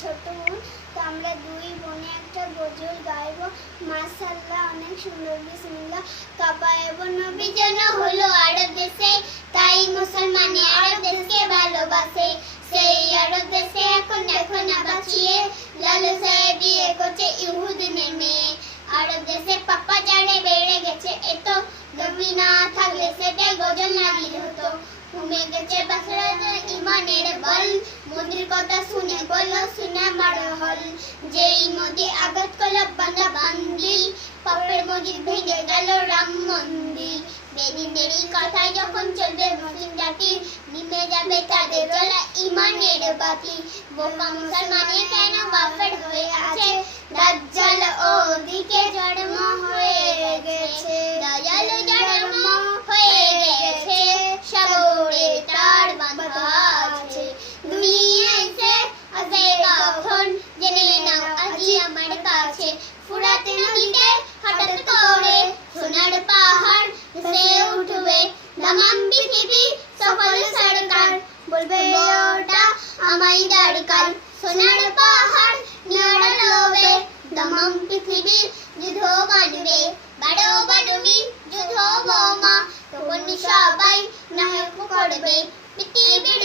ছোট বোন। তো আমরা দুই বোনে একটা গজল গাইবো। মাশাআল্লাহ, অনেক সুন্দর। বিসমিল্লাহ। কাবা এবং নবী যেন হলো আরব দেশে, তাই মুসলমানে আরব দেশকে ভালোবাসে। সেই আরব দেশে এখন দেখো না বাঁচিয়ে, লালসায় বিয়ে করছে ইহুদিনের মেয়ে। আরব দেশে পাপা জারে বেড়ে গেছে এত, নবী না থাকলে সেটাই গজল না দিলে হতো। কমে গেছে বাসরাতে ইমানের বল, মোদির কথা শুনে বলল শুনে মারা হল। যেই মোদি আঘাত করলো বান্দা বান্দিল, পাপের মসজিদ ভেঙে গেল রাম মন্দির। বেদিনেরই কথায় যখন চলবে মুসলিম জাতি, নিভে যাবে তাদের জ্বলা ইমানের বাতি। বোকা মুসলমানের কেন কাফের হয়ে আছে, দাজ্জাল ওদিকে জন্ম হয়ে গেছে। দয়ালু জন্ম হয়ে গেছে, সাগরে তার বাঁধা আছে। দুনিয়ায় সে আসে কখন, জেনে নাও আজি আমার কাছে। ফুরাত নদীতে হঠাৎ করে সোনার পাহাড় ভেসে উঠবে, তামাম পৃথিবী সকল সরকার বলবে ওটা আমায় দরকার। সোনার পাহাড় নিয়ে লবে, তামাম পৃথিবী যুদ্ধ বাঁধবে। বারো বারবি যুদ্ধ বোমা, তখন সবাই নায়ক করবে। পৃথিবীর